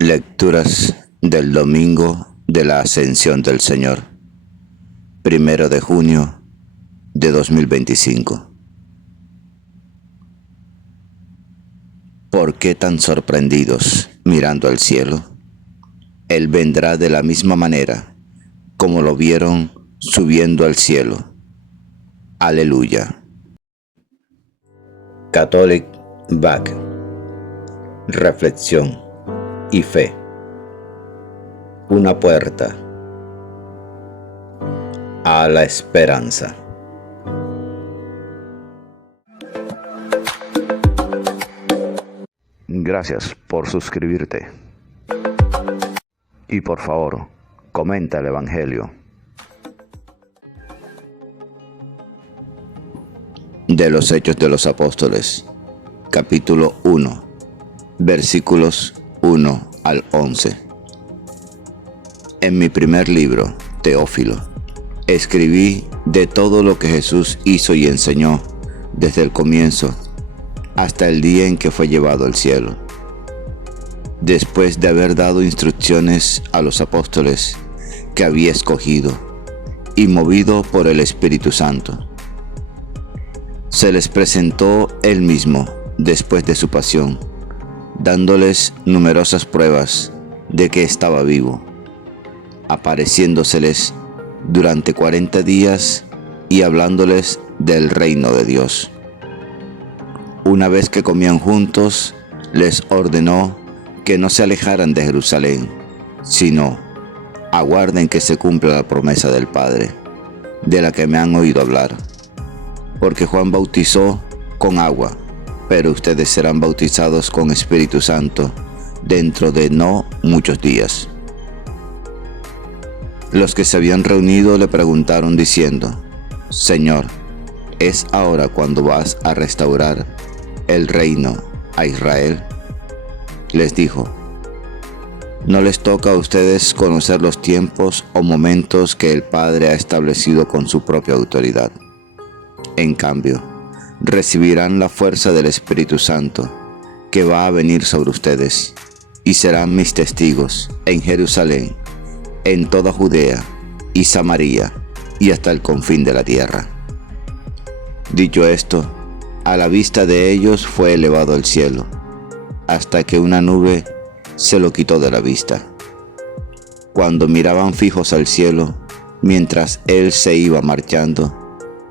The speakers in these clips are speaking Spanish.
Lecturas del Domingo de la Ascensión del Señor, 1 de junio de 2025. ¿Por qué tan sorprendidos mirando al cielo? Él vendrá de la misma manera como lo vieron subiendo al cielo. Aleluya. Catholic Back. Reflexión y fe. Una puerta a la esperanza. Gracias por suscribirte. Y por favor, comenta el Evangelio. De los Hechos de los Apóstoles, capítulo 1, versículos 1 al 11. En mi primer libro, Teófilo, escribí de todo lo que Jesús hizo y enseñó desde el comienzo hasta el día en que fue llevado al cielo. Después de haber dado instrucciones a los apóstoles que había escogido y movido por el Espíritu Santo, se les presentó él mismo después de su pasión, dándoles numerosas pruebas de que estaba vivo, apareciéndoseles durante 40 días y hablándoles del reino de Dios. Una vez que comían juntos, les ordenó que no se alejaran de Jerusalén, sino aguarden que se cumpla la promesa del Padre, de la que me han oído hablar. Porque Juan bautizó con agua, pero ustedes serán bautizados con Espíritu Santo dentro de no muchos días. Los que se habían reunido le preguntaron diciendo: Señor, ¿es ahora cuando vas a restaurar el reino a Israel? Les dijo: no les toca a ustedes conocer los tiempos o momentos que el Padre ha establecido con su propia autoridad. En cambio, recibirán la fuerza del Espíritu Santo, que va a venir sobre ustedes, y serán mis testigos en Jerusalén, en toda Judea y Samaria, y hasta el confín de la tierra. Dicho esto, a la vista de ellos fue elevado al cielo, hasta que una nube se lo quitó de la vista. Cuando miraban fijos al cielo, mientras él se iba marchando,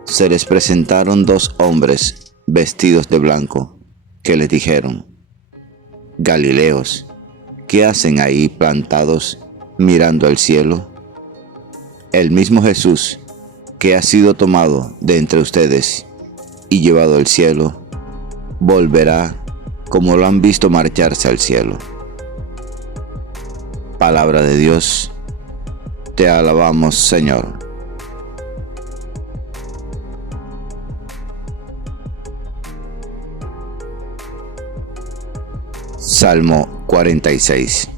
se les presentaron dos hombres vestidos de blanco, que les dijeron: Galileos, ¿qué hacen ahí plantados mirando al cielo? El mismo Jesús, que ha sido tomado de entre ustedes y llevado al cielo, volverá como lo han visto marcharse al cielo. Palabra de Dios, te alabamos, Señor. Salmo 46.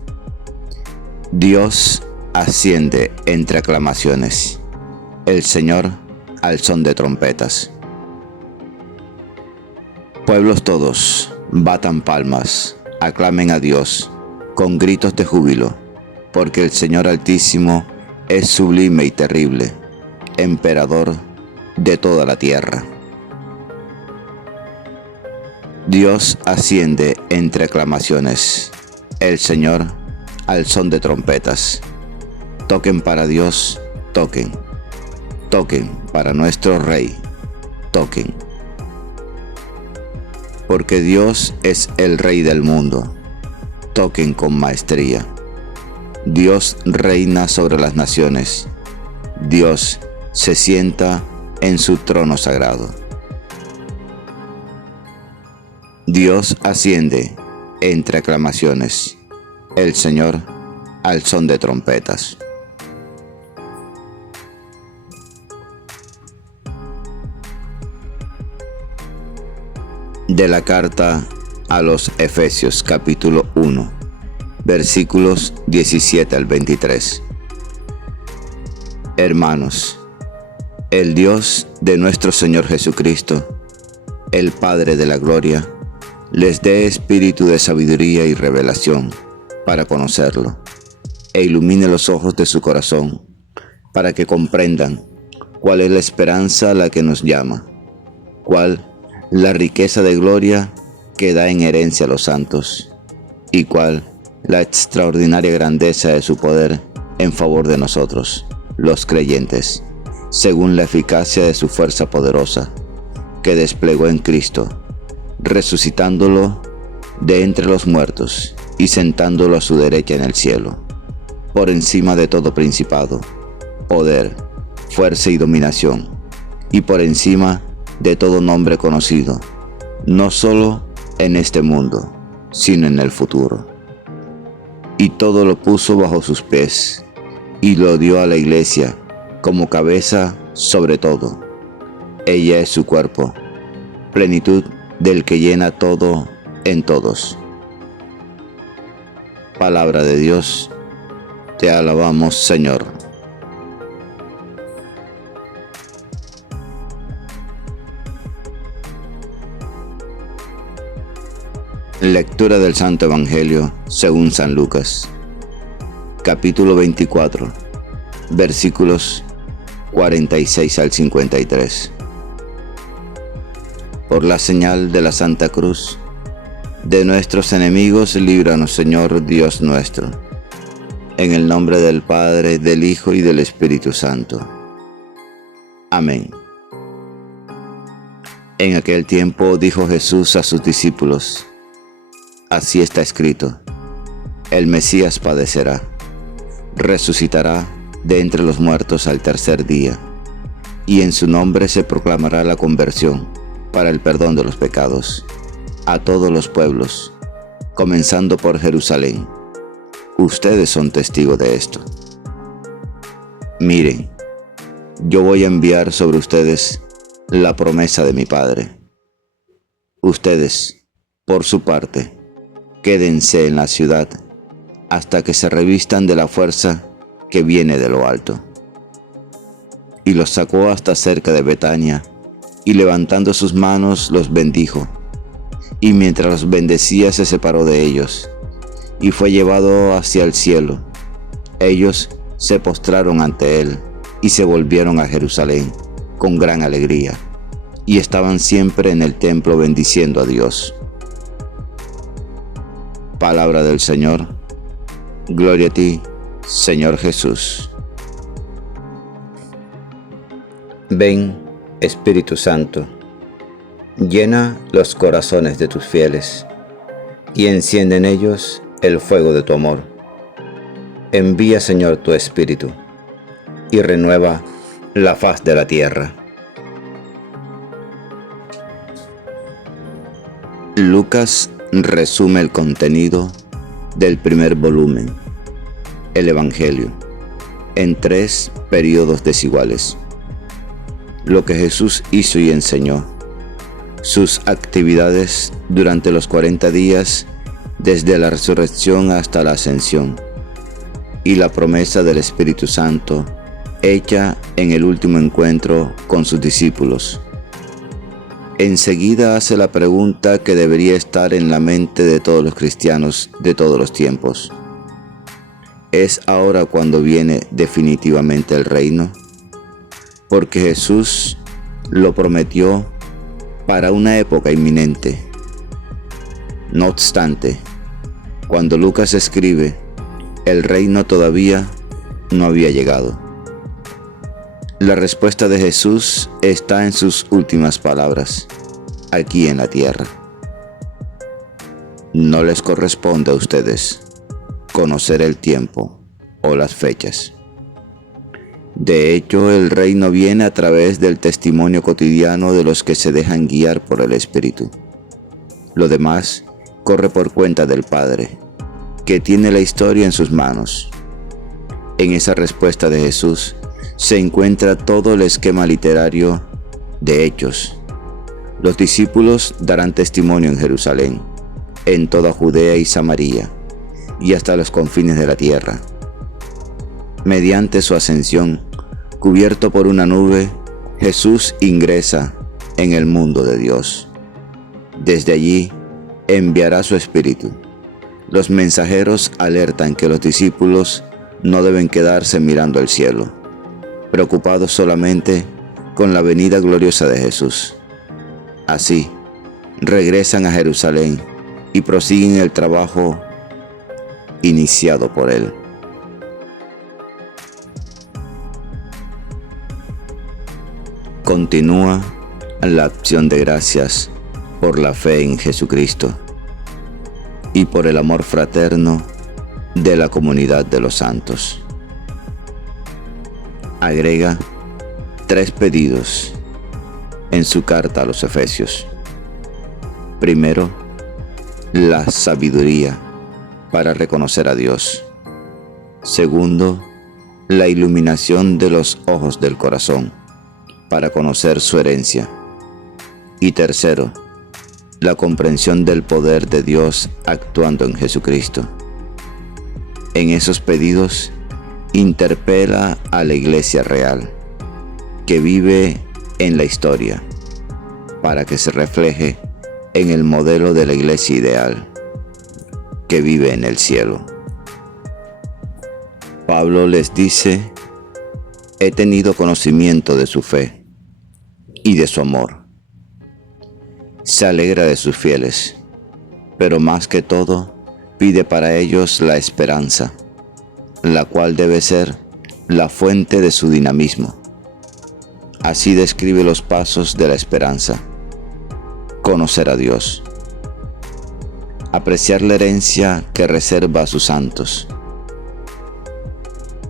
Dios asciende entre aclamaciones, el Señor al son de trompetas. Pueblos todos, batan palmas, aclamen a Dios con gritos de júbilo, porque el Señor Altísimo es sublime y terrible, emperador de toda la tierra. Dios asciende entre aclamaciones, el Señor al son de trompetas. Toquen para Dios, toquen, toquen para nuestro Rey, toquen. Porque Dios es el Rey del mundo, toquen con maestría. Dios reina sobre las naciones, Dios se sienta en su trono sagrado. Dios asciende entre aclamaciones, el Señor al son de trompetas. De la carta a los Efesios, capítulo 1, versículos 17 al 23. Hermanos, el Dios de nuestro Señor Jesucristo, el Padre de la gloria, les dé espíritu de sabiduría y revelación para conocerlo, e ilumine los ojos de su corazón, para que comprendan cuál es la esperanza a la que nos llama, cuál la riqueza de gloria que da en herencia a los santos, y cuál la extraordinaria grandeza de su poder en favor de nosotros, los creyentes, según la eficacia de su fuerza poderosa, que desplegó en Cristo, resucitándolo de entre los muertos y sentándolo a su derecha en el cielo, por encima de todo principado, poder, fuerza y dominación, y por encima de todo nombre conocido, no solo en este mundo, sino en el futuro. Y todo lo puso bajo sus pies, y lo dio a la iglesia como cabeza sobre todo. Ella es su cuerpo, plenitud del que llena todo en todos. Palabra de Dios, te alabamos, Señor. Lectura del Santo Evangelio según San Lucas, capítulo 24, versículos 46 al 53. Por la señal de la Santa Cruz, de nuestros enemigos, líbranos, Señor Dios nuestro. En el nombre del Padre, del Hijo y del Espíritu Santo. Amén. En aquel tiempo dijo Jesús a sus discípulos: Así está escrito, el Mesías padecerá, resucitará de entre los muertos al tercer día, y en su nombre se proclamará la conversión para el perdón de los pecados a todos los pueblos, comenzando por Jerusalén. Ustedes son testigos de esto. Miren, yo voy a enviar sobre ustedes la promesa de mi Padre. Ustedes, por su parte, quédense en la ciudad hasta que se revistan de la fuerza que viene de lo alto. Y los sacó hasta cerca de Betania, y levantando sus manos los bendijo. Y mientras los bendecía se separó de ellos, y fue llevado hacia el cielo. Ellos se postraron ante él, y se volvieron a Jerusalén con gran alegría, y estaban siempre en el templo bendiciendo a Dios. Palabra del Señor. Gloria a ti, Señor Jesús. Ven, Espíritu Santo, llena los corazones de tus fieles, y enciende en ellos el fuego de tu amor. Envía, Señor, tu Espíritu, y renueva la faz de la tierra. Lucas resume el contenido del primer volumen, el Evangelio, en 3 periodos desiguales: lo que Jesús hizo y enseñó, sus actividades durante los 40 días desde la resurrección hasta la ascensión, y la promesa del Espíritu Santo hecha en el último encuentro con sus discípulos. Enseguida hace la pregunta que debería estar en la mente de todos los cristianos de todos los tiempos: ¿es ahora cuando viene definitivamente el reino? Porque Jesús lo prometió para una época inminente. No obstante, cuando Lucas escribe, el reino todavía no había llegado. La respuesta de Jesús está en sus últimas palabras, aquí en la tierra. No les corresponde a ustedes conocer el tiempo o las fechas. De hecho, el reino viene a través del testimonio cotidiano de los que se dejan guiar por el Espíritu. Lo demás corre por cuenta del Padre, que tiene la historia en sus manos. En esa respuesta de Jesús se encuentra todo el esquema literario de Hechos. Los discípulos darán testimonio en Jerusalén, en toda Judea y Samaria, y hasta los confines de la tierra. Mediante su ascensión, cubierto por una nube, Jesús ingresa en el mundo de Dios. Desde allí enviará su Espíritu, Los mensajeros alertan que los discípulos no deben quedarse mirando al cielo, preocupados solamente con la venida gloriosa de Jesús. Así, regresan a Jerusalén y prosiguen el trabajo iniciado por él. Continúa la acción de gracias por la fe en Jesucristo y por el amor fraterno de la comunidad de los santos. Agrega 3 pedidos en su carta a los Efesios. Primero, la sabiduría para reconocer a Dios. Segundo, la iluminación de los ojos del corazón para conocer su herencia. Y tercero, la comprensión del poder de Dios actuando en Jesucristo. En esos pedidos, interpela a la Iglesia real, que vive en la historia, para que se refleje en el modelo de la Iglesia ideal, que vive en el cielo. Pablo les dice: he tenido conocimiento de su fe y de su amor. Se alegra de sus fieles, pero más que todo, pide para ellos la esperanza, la cual debe ser la fuente de su dinamismo. Así describe los pasos de la esperanza: conocer a Dios, apreciar la herencia que reserva a sus santos,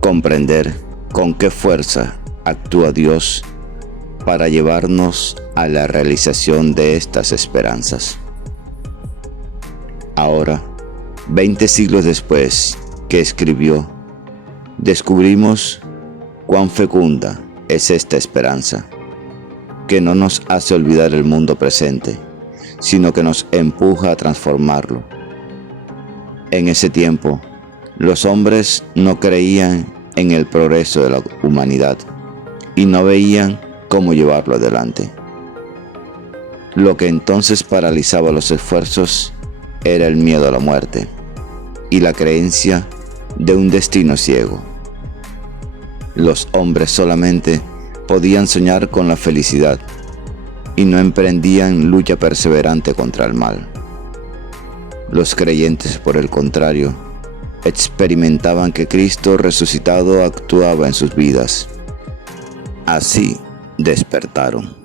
comprender con qué fuerza actúa Dios para llevarnos a la realización de estas esperanzas. Ahora, 20 siglos después que escribió, descubrimos cuán fecunda es esta esperanza, que no nos hace olvidar el mundo presente, sino que nos empuja a transformarlo. En ese tiempo, los hombres no creían en el progreso de la humanidad y no veían cómo llevarlo adelante. Lo que entonces paralizaba los esfuerzos era el miedo a la muerte y la creencia de un destino ciego. Los hombres solamente podían soñar con la felicidad y no emprendían lucha perseverante contra el mal. Los creyentes, por el contrario, experimentaban que Cristo resucitado actuaba en sus vidas. Así despertaron.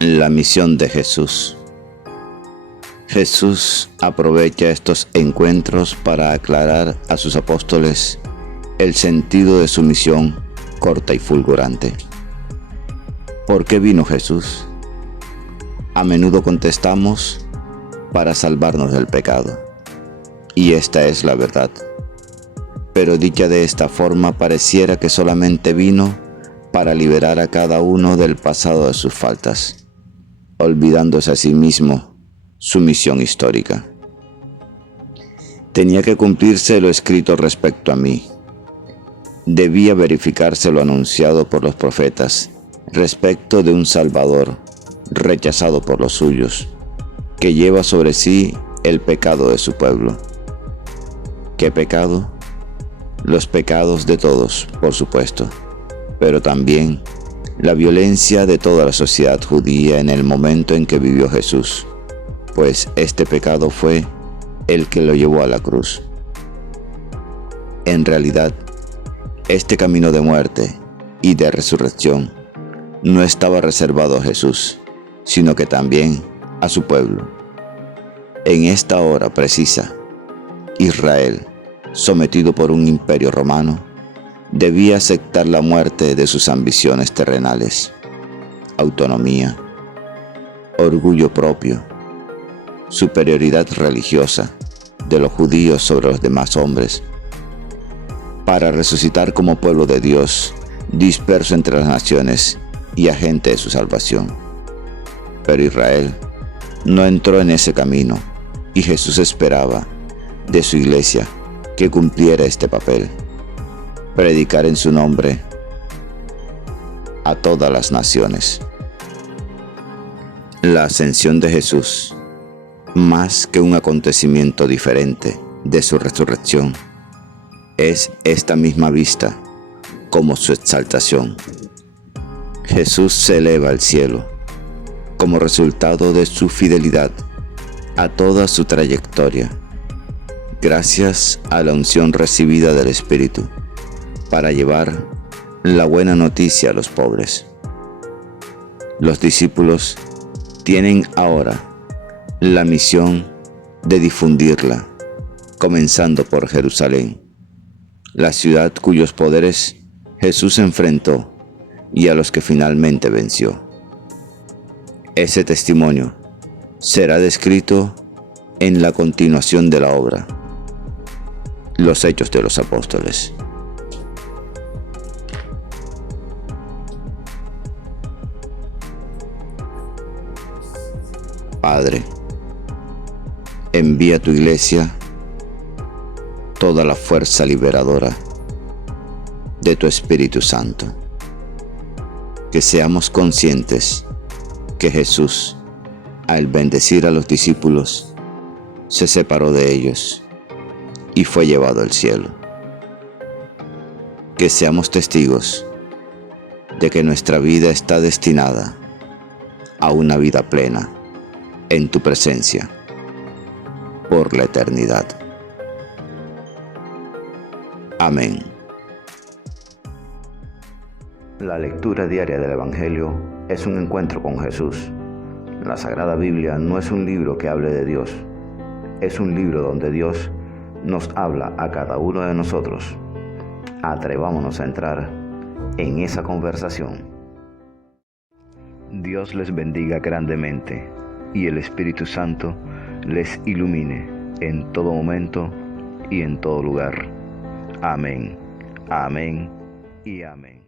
La misión de Jesús. Jesús aprovecha estos encuentros para aclarar a sus apóstoles el sentido de su misión corta y fulgurante. ¿Por qué vino Jesús? A menudo contestamos: para salvarnos del pecado. Y esta es la verdad. Pero dicha de esta forma, pareciera que solamente vino para liberar a cada uno del pasado de sus faltas, olvidándose a sí mismo su misión histórica. Tenía que cumplirse lo escrito respecto a mí. Debía verificarse lo anunciado por los profetas respecto de un Salvador rechazado por los suyos, que lleva sobre sí el pecado de su pueblo. ¿Qué pecado? Los pecados de todos, por supuesto, pero también la violencia de toda la sociedad judía en el momento en que vivió Jesús, pues este pecado fue el que lo llevó a la cruz. En realidad, este camino de muerte y de resurrección no estaba reservado a Jesús, sino que también a su pueblo. En esta hora precisa, Israel, sometido por un imperio romano, debía aceptar la muerte de sus ambiciones terrenales, autonomía, orgullo propio, superioridad religiosa de los judíos sobre los demás hombres, para resucitar como pueblo de Dios, disperso entre las naciones y agente de su salvación. Pero Israel no entró en ese camino, y Jesús esperaba de su iglesia que cumpliera este papel: predicar en su nombre a todas las naciones. La ascensión de Jesús, más que un acontecimiento diferente de su resurrección, es esta misma vista como su exaltación. Jesús se eleva al cielo como resultado de su fidelidad a toda su trayectoria, gracias a la unción recibida del Espíritu para llevar la buena noticia a los pobres. Los discípulos tienen ahora la misión de difundirla, comenzando por Jerusalén, la ciudad cuyos poderes Jesús enfrentó y a los que finalmente venció. Ese testimonio será descrito en la continuación de la obra, los Hechos de los Apóstoles. Padre, envía a tu iglesia toda la fuerza liberadora de tu Espíritu Santo. Que seamos conscientes que Jesús, al bendecir a los discípulos, se separó de ellos y fue llevado al cielo. Que seamos testigos de que nuestra vida está destinada a una vida plena en tu presencia por la eternidad. Amén. La lectura diaria del Evangelio es un encuentro con Jesús. La Sagrada Biblia no es un libro que hable de Dios, es un libro donde Dios nos habla a cada uno de nosotros. Atrevámonos a entrar en esa conversación. Dios les bendiga grandemente y el Espíritu Santo les ilumine en todo momento y en todo lugar. Amén, amén y amén.